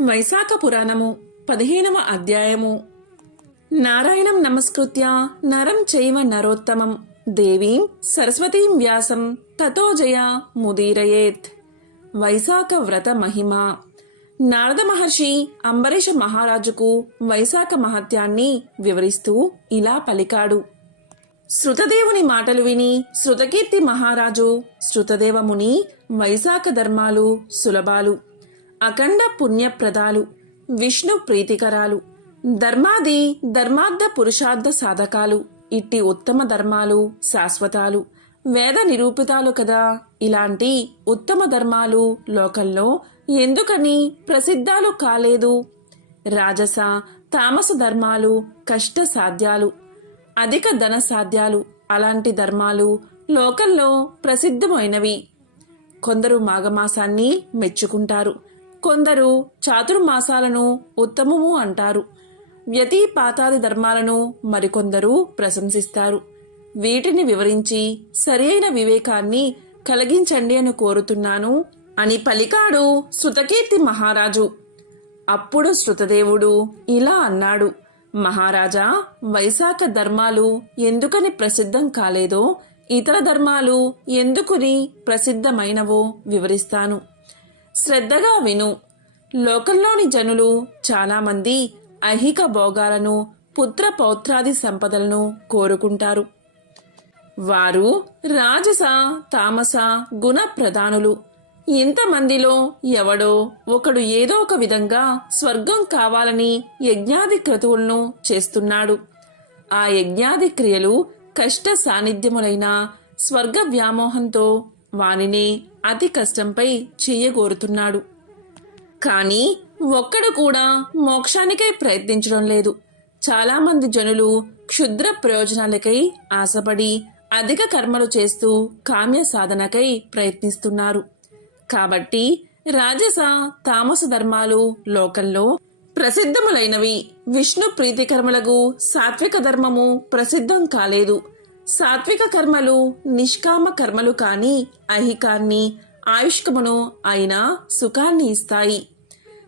వైశాఖ పురాణము పదిహేనవ అధ్యాయము. నారాయణం నమస్కృత్య నరం చైవ నరోత్తమం. దేవీం సరస్వతీం వ్యాసం తతో జయ ముదీరయేత్. వైశాఖ వ్రత మహిమ. నారద మహర్షి అంబరీష మహారాజుకు వైశాఖ మహత్యాన్ని వివరిస్తూ ఇలా పలికాడు. శృతదేవుని మాటలు విని శృతకీర్తి మహారాజు శృతదేవముని వైశాఖ ధర్మాలు సులభాలు. అఖండ పుణ్యప్రదాలు విష్ణు ప్రీతికరాలు ధర్మాది ధర్మార్థ పురుషార్థ సాధకాలు ఇట్టి ఉత్తమ ధర్మాలు శాశ్వతాలు వేద నిరూపితాలు కదా. ఇలాంటి ఉత్తమ ధర్మాలు లోకంలో ఎందుకని ప్రసిద్ధాలు కాలేదు? రాజస తామస ధర్మాలు కష్ట సాధ్యాలు అధిక ధన సాధ్యాలు అలాంటి ధర్మాలు లోకంలో ప్రసిద్ధమైనవి. కొందరు మాఘమాసాన్ని మెచ్చుకుంటారు. కొందరు చాతుర్మాసాలను ఉత్తమము అంటారు. వ్యతిపాతాది ధర్మాలను మరికొందరు ప్రశంసిస్తారు. వీటిని వివరించి సరైన వివేకాన్ని కలిగించండి అని కోరుతున్నాను అని పలికాడు శృతకీర్తి మహారాజు. అప్పుడు శృతదేవుడు ఇలా అన్నాడు మహారాజా వైశాఖ ధర్మాలు ఎందుకని ప్రసిద్ధం కాలేదో ఇతర ధర్మాలు ఎందుకుని ప్రసిద్ధమైనవో వివరిస్తాను. శ్రద్ధగా విను. లోకంలోని జనులు చాలామంది ఐహిక భోగాలను పుత్ర పౌత్రాది సంపదలను కోరుకుంటారు. వారు రాజస తామస గుణ ప్రధానులు. ఇంతమందిలో ఎవడో ఒకడు ఏదో ఒక విధంగా స్వర్గం కావాలని యజ్ఞాది క్రతువులను చేస్తున్నాడు. ఆ యజ్ఞాది క్రియలు కష్ట సాన్నిధ్యములైన స్వర్గ వ్యామోహంతో వానినే అతి కష్టంపై చెయ్యగోరుతున్నాడు. కానీ ఒక్కడు కూడా మోక్షానికై ప్రయత్నించడం లేదు. చాలామంది జనులు క్షుద్ర ప్రయోజనాలకై ఆశపడి అధిక కర్మలు చేస్తూ కామ్య సాధనకై ప్రయత్నిస్తున్నారు. కాబట్టి రాజస తామస ధర్మాలు లోకంలో ప్రసిద్ధములైనవి. విష్ణు ప్రీతికర్మలకు సాత్విక ధర్మము ప్రసిద్ధం కాలేదు. సాత్విక కర్మలు నిష్కామ కర్మలు కాని ఐహికాన్ని ఆయుష్కమును అయినా సుఖాన్ని ఇస్తాయి.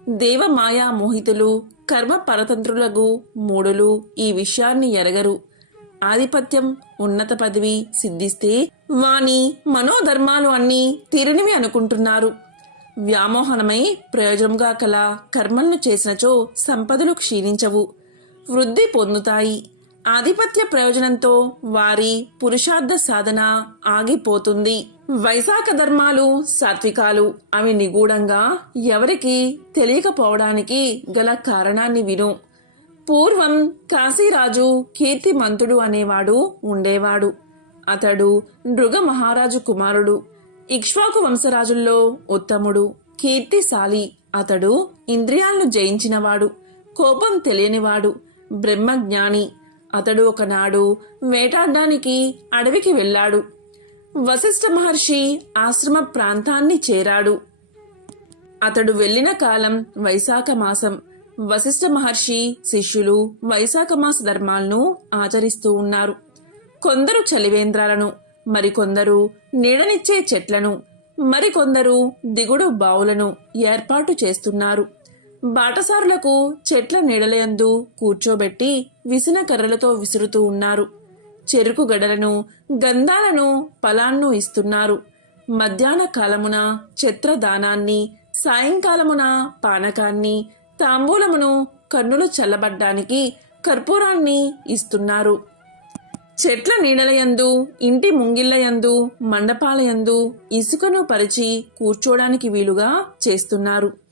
దేవ మాయా మోహితులు కర్మ పరతంత్రులకు మూడులు ఈ విషయాన్ని ఎరగరు. ఆధిపత్యం ఉన్నత పదవి సిద్ధిస్తే వాని మనోధర్మాలు అన్నీ తీరనివి అనుకుంటున్నారు. వ్యామోహనమై ప్రయోజనంగా కల కర్మలను చేసినచో సంపదలు క్షీణించవు. వృద్ధి పొందుతాయి. ఆధిపత్య ప్రయోజనంతో వారి పురుషార్థ సాధన ఆగిపోతుంది. వైశాఖ ధర్మాలు సాత్వికాలు. అవి నిగూఢంగా ఎవరికి తెలియకపోవడానికి గల కారణాన్ని విను. పూర్వం కాశీరాజు కీర్తిమంతుడు అనేవాడు ఉండేవాడు. అతడు నృగ మహారాజు కుమారుడు. ఇక్ష్వాకు వంశరాజుల్లో ఉత్తముడు కీర్తిశాలి. అతడు ఇంద్రియాలను జయించినవాడు. కోపం తెలియనివాడు. బ్రహ్మజ్ఞాని. అతడు ఒకనాడు వేటాడడానికి అడవికి వెళ్ళాడు. వశిష్ఠ మహర్షి ఆశ్రమ ప్రాంతాన్ని చేరాడు. అతడు వెళ్ళిన కాలం వైశాఖ మాసం. వశిష్ఠ మహర్షి శిష్యులు వైశాఖ మాస ధర్మాలను ఆచరిస్తూ ఉన్నారు. కొందరు చలివేంద్రాలను మరికొందరు నీడనిచ్చే చెట్లను మరికొందరు దిగుడు బావులను ఏర్పాటు చేస్తున్నారు. బాటసారులకు చెట్ల నీడలయందు కూర్చోబెట్టి విసిన కర్రలతో విసురుతూ ఉన్నారు. చెరుకు గడలను గంధాలను ఫలాన్ని ఇస్తున్నారు. మధ్యాహ్న కాలమున ఛత్రదానాన్ని సాయంకాలమున పానకాన్ని తాంబూలమును కన్నులు చల్లబడ్డానికి కర్పూరాన్ని ఇస్తున్నారు. చెట్ల నీడలయందు ఇంటి ముంగిళ్ళయందు మండపాలయందు ఇసుకను పరిచి కూర్చోడానికి వీలుగా చేస్తున్నారు.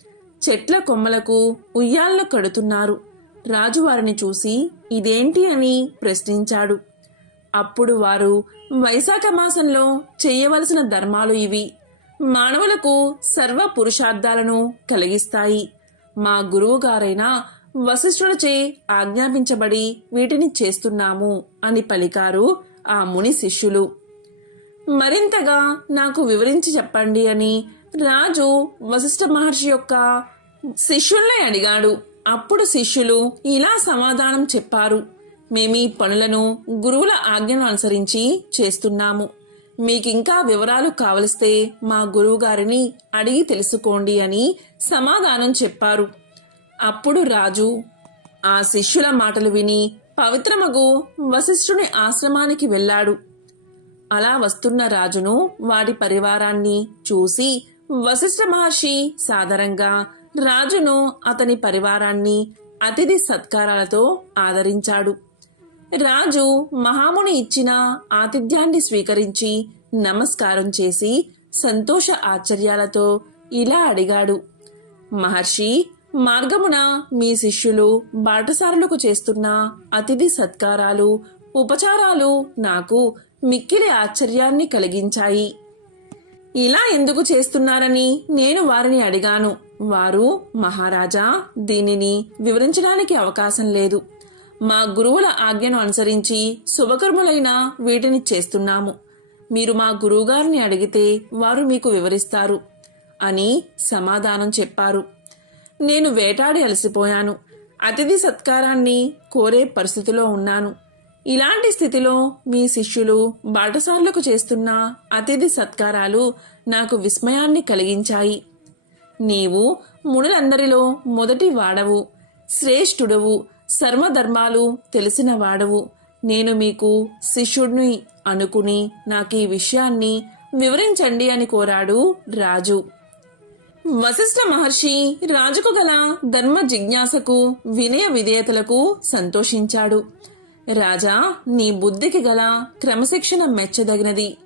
చెట్ల కొమ్మలకు ఉయ్యాళ్ళు కడుతున్నారు. రాజు వారిని చూసి ఇదేంటి అని ప్రశ్నించాడు. అప్పుడు వారు వైశాఖ మాసంలో చేయవలసిన ధర్మాలు ఇవి. మానవులకు సర్వ పురుషార్థాలను కలిగిస్తాయి. మా గురువుగారైన వశిష్ఠులచే ఆజ్ఞాపించబడి వీటిని చేస్తున్నాము అని పలికారు ఆ ముని శిష్యులు. మరింతగా నాకు వివరించి చెప్పండి అని రాజు వశిష్ఠ మహర్షి యొక్క శిష్యుల్ని అడిగాడు. అప్పుడు శిష్యులు ఇలా సమాధానం చెప్పారు. మేమీ పనులను గురువుల ఆజ్ఞను అనుసరించి చేస్తున్నాము. మీకింకా వివరాలు కావలిస్తే మా గురువు గారిని అడిగి తెలుసుకోండి అని సమాధానం చెప్పారు. అప్పుడు రాజు ఆ శిష్యుల మాటలు విని పవిత్రమగు వశిష్ఠుని ఆశ్రమానికి వెళ్ళాడు. అలా వస్తున్న రాజును వాడి పరివారాన్ని చూసి వశిష్ఠ మహర్షి సాధారణంగా రాజును అతని పరివారాన్ని అతిథి సత్కారాలతో ఆదరించాడు. రాజు మహాముని ఇచ్చిన ఆతిథ్యాన్ని స్వీకరించి నమస్కారం చేసి సంతోష ఆశ్చర్యాలతో ఇలా అడిగాడు. మహర్షి మార్గమున మీ శిష్యులు బాటసారులకు చేస్తున్న అతిథి సత్కారాలు ఉపచారాలు నాకు మిక్కిలి ఆశ్చర్యాన్ని కలిగించాయి. ఇలా ఎందుకు చేస్తున్నారని నేను వారిని అడిగాను. వారు మహారాజా దీనిని వివరించడానికి అవకాశం లేదు. మా గురువుల ఆజ్ఞను అనుసరించి శుభకర్ములైన వీటిని చేస్తున్నాము. మీరు మా గురువుగారిని అడిగితే వారు మీకు వివరిస్తారు అని సమాధానం చెప్పారు. నేను వేటాడి అలసిపోయాను. అతిథి సత్కారాన్ని కోరే పరిస్థితిలో ఉన్నాను. ఇలాంటి స్థితిలో మీ శిష్యులు బాటసార్లకు చేస్తున్న అతిథి సత్కారాలు నాకు విస్మయాన్ని కలిగించాయి. నీవు మునులందరిలో మొదటి వాడవు శ్రేష్ఠుడవు సర్వధర్మాలు తెలిసిన వాడవు. నేను మీకు శిష్యుడిని అనుకుని నాకు ఈ విషయాన్ని వివరించండి అని కోరాడు రాజు. వశిష్ఠ మహర్షి రాజుకు గల ధర్మ జిజ్ఞాసకు వినయ విధేయతలకు సంతోషించాడు. రాజా నీ బుద్ధికి గల క్రమశిక్షణ మెచ్చదగినది.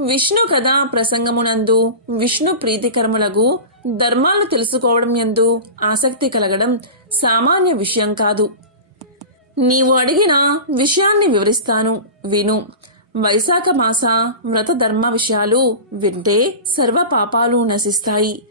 విష్ణు కథ ప్రసంగమునందు విష్ణు ప్రీతికరములగు ధర్మాలు తెలుసుకోవడం యందు ఆసక్తి కలగడం సామాన్య విషయం కాదు. నీవు అడిగిన విషయాన్ని వివరిస్తాను విను. వైశాఖ మాస వ్రత ధర్మ విషయాలు వింటే సర్వ పాపాలు నశిస్తాయి.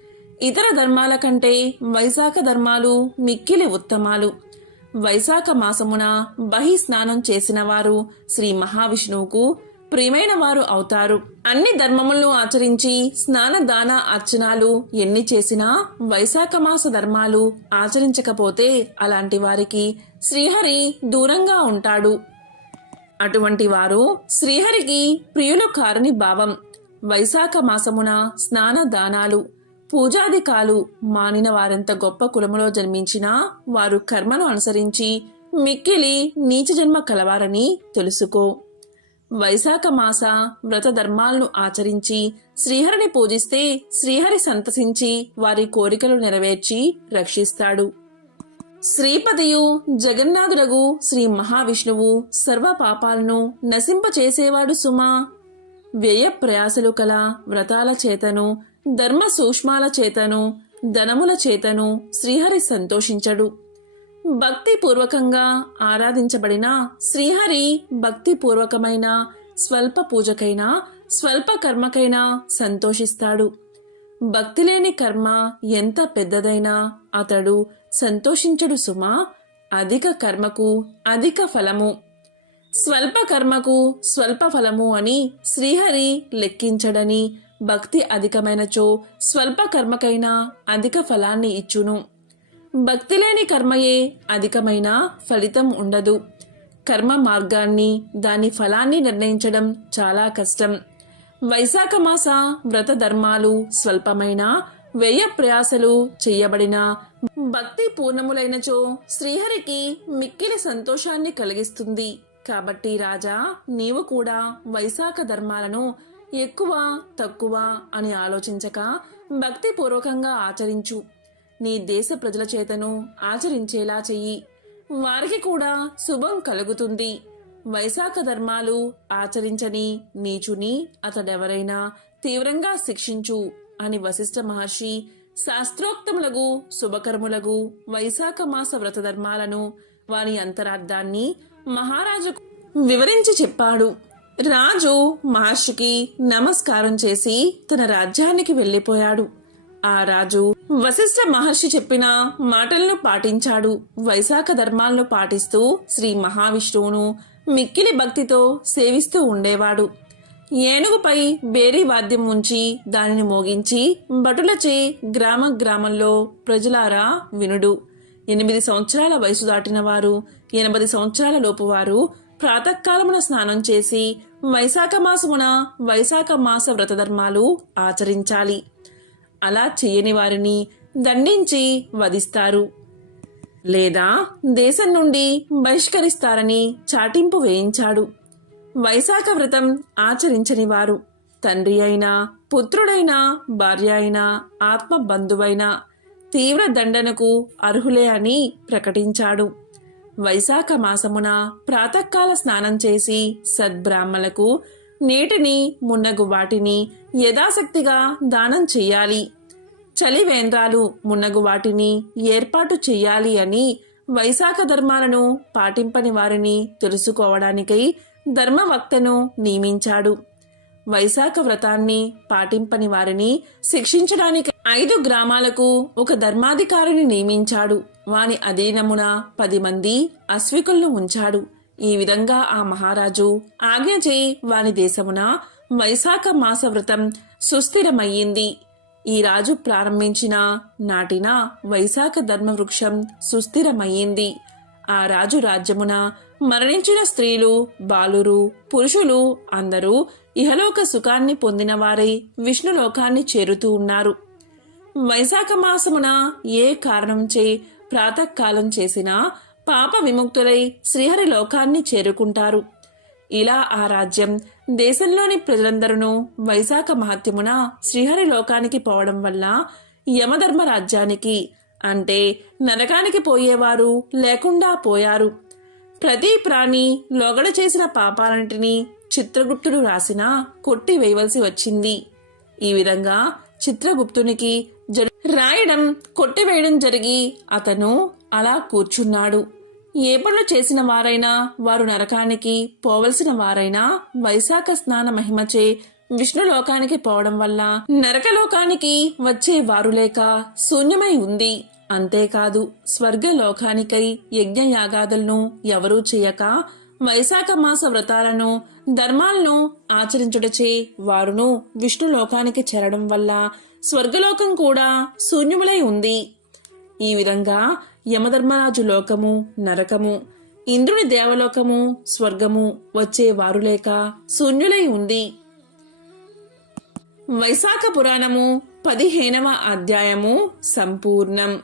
ఇతర ధర్మాల కంటే వైశాఖ ధర్మాలు మిక్కిలి ఉత్తమాలు. వైశాఖ మాసమున బహి స్నానం చేసిన వారు శ్రీ మహావిష్ణువుకు ప్రియమైన వారు అవుతారు. అన్ని ధర్మములను ఆచరించి స్నాన దాన అర్చనాలు ఎన్ని చేసినా వైశాఖ మాస ధర్మాలు ఆచరించకపోతే అలాంటి వారికి శ్రీహరి దూరంగా ఉంటాడు. అటువంటి వారు శ్రీహరికి ప్రియులు కారని భావం. వైశాఖ మాసమున స్నాన దానాలు పూజాదికాలు మానిన వారెంత గొప్ప కులములో జన్మించినా వారు కర్మను అనుసరించి మిక్కిలి నీచ జన్మ కలవారని తెలుసుకో. వైశాఖ మాస వ్రత ధర్మాలను ఆచరించి శ్రీహరిని పూజిస్తే శ్రీహరి సంతసించి వారి కోరికలు నెరవేర్చి రక్షిస్తాడు. శ్రీపతియు జగన్నాథుడగు శ్రీ మహావిష్ణువు సర్వ పాపాలను నశింపచేసేవాడు సుమా. వ్యయ ప్రయాసలు కల వ్రతాల చేతను ధర్మ సూక్ష్మాల చేతను ధనముల చేతను శ్రీహరి సంతోషించడు. భక్తిపూర్వకంగా ఆరాధించబడిన శ్రీహరి భక్తిపూర్వకమైన స్వల్ప పూజకైనా స్వల్ప కర్మకైనా సంతోషిస్తాడు. భక్తి లేని కర్మ ఎంత పెద్దదైనా అతడు సంతోషించడు సుమా అధిక కర్మకు అధిక ఫలము. స్వల్ప కర్మకు స్వల్ప ఫలము అని శ్రీహరి లెక్కించడని భక్తి అధికమైనచో స్వల్ప కర్మకైనా అధిక ఫలాన్ని ఇచ్చును. భక్తి లేని కర్మయే అధికమైన ఫలితం ఉండదు. కర్మ మార్గాన్ని దాని ఫలాన్ని నిర్ణయించడం చాలా కష్టం. వైశాఖ మాస వ్రత ధర్మాలు స్వల్పమైన వ్యయ ప్రయాసలు చేయబడిన భక్తి పూర్ణములైనచో శ్రీహరికి మిక్కిలి సంతోషాన్ని కలిగిస్తుంది. కాబట్టి రాజా నీవు కూడా వైశాఖ ధర్మాలను ఎక్కువ తక్కువ అని ఆలోచించక భక్తిపూర్వకంగా ఆచరించు. నీ దేశ ప్రజల చేతను ఆచరించేలా చెయ్యి. వారికి కూడా శుభం కలుగుతుంది. వైశాఖ ధర్మాలు ఆచరించని నీచుని అతడెవరైనా తీవ్రంగా శిక్షించు అని వశిష్ఠ మహర్షి శాస్త్రోక్తములగు శుభకర్ములగు వైశాఖ మాస వ్రత ధర్మాలను వారి అంతరార్థాన్ని మహారాజుకు వివరించి చెప్పాడు. రాజు మహర్షికి నమస్కారం చేసి తన రాజ్యానికి వెళ్ళిపోయాడు ఆ రాజు వశిష్ఠ మహర్షి చెప్పిన మాటలను పాటించాడు. వైశాఖ ధర్మాలను పాటిస్తూ శ్రీ మహావిష్ణువును మిక్కిలి భక్తితో సేవిస్తూ ఉండేవాడు. ఏనుగుపై బేరీ వాద్యం ఉంచి దానిని మోగించి భటులచే గ్రామ గ్రామంలో ప్రజలారా వినుడు. ఎనిమిది సంవత్సరాల వయసు దాటిన వారు ఎనభై సంవత్సరాల లోపు వారు ప్రాతకాలమున స్నానం చేసి వైశాఖ మాసమున వైశాఖ మాస వ్రతధర్మాలు ఆచరించాలి. అలా చేయని వారిని దండించి వధిస్తారు. లేదా దేశం నుండి బహిష్కరిస్తారని చాటింపు వేయించాడు. వైశాఖ వ్రతం ఆచరించని వారు తండ్రి అయినా పుత్రుడైనా భార్య అయినా ఆత్మ బంధువైనా తీవ్ర దండనకు అర్హులే అని ప్రకటించాడు. వైశాఖ మాసమున ప్రాతకాల స్నానం చేసి సద్బ్రాహ్మలకు నీటిని మున్నగు వాటిని యథాశక్తిగా దానం చెయ్యాలి. చలివేంద్రాలు మున్నగు వాటిని ఏర్పాటు చెయ్యాలి అని వైశాఖ ధర్మాలను పాటింపని వారిని తెలుసుకోవడానికై ధర్మవక్తను నియమించాడు. వైశాఖ వ్రతాన్ని పాటింపని వారిని శిక్షించడానికి ఐదు గ్రామాలకు ఒక ధర్మాధికారిని నియమించాడు. వాని అధీనమున పది మంది అశ్వికులను ఉంచాడు. ఈ విధంగా ఆ మహారాజు ఆజ్ఞ చేయి వాని దేశమున వైశాఖ మాసవ్రతం సుస్థిరమయ్యింది. ఈ రాజు ప్రారంభించిన నాటిన వైశాఖ ధర్మవృక్షం సుస్థిరమయ్యింది. ఆ రాజు రాజ్యమున మరణించిన స్త్రీలు బాలురు పురుషులు అందరూ ఇహలోక సుఖాన్ని పొందినవారై విష్ణులోకాన్ని చేరుతూ ఉన్నారు. వైశాఖ మాసమున ఏ కారణంచే ప్రాతకాలం చేసినా పాప విముక్తులై శ్రీహరి లోకాన్ని చేరుకుంటారు. ఇలా ఆ రాజ్యం దేశంలోని ప్రజలందరూ వైశాఖ మహత్యమున శ్రీహరి లోకానికి పోవడం వల్ల యమధర్మ రాజ్యానికి అంటే నరకానికి పోయేవారు లేకుండా పోయారు. ప్రతి ప్రాణి లోగడ చేసిన పాపాలన్నింటినీ చిత్రగుప్తుడు రాసిన కొట్టి వేయవలసి వచ్చింది. ఈ విధంగా చిత్రగుప్తునికి రాయడం కొట్టివేయడం జరిగి అతను అలా కూర్చున్నాడు. ఏ పనులు చేసిన వారైనా వారు నరకానికి పోవలసిన వారైనా వైశాఖ స్నాన మహిమచే విష్ణులోకానికి పోవడం వల్ల నరకలోకానికి వచ్చే వారు లేక శూన్యమై ఉంది. అంతేకాదు స్వర్గలోకానికై యజ్ఞయాగాదులను ఎవరూ చేయక వైశాఖ మాస వ్రతాలను ధర్మాలను ఆచరించుటచే వారును విష్ణులోకానికి చేరడం వల్ల స్వర్గలోకం కూడా శూన్యములై ఉంది. ఈ విధంగా యమధర్మరాజు లోకము నరకము ఇంద్రుని దేవలోకము స్వర్గము వచ్చే వారు లేక శూన్యులై ఉంది. వైశాఖ పురాణము పదిహేనవ అధ్యాయము సంపూర్ణం.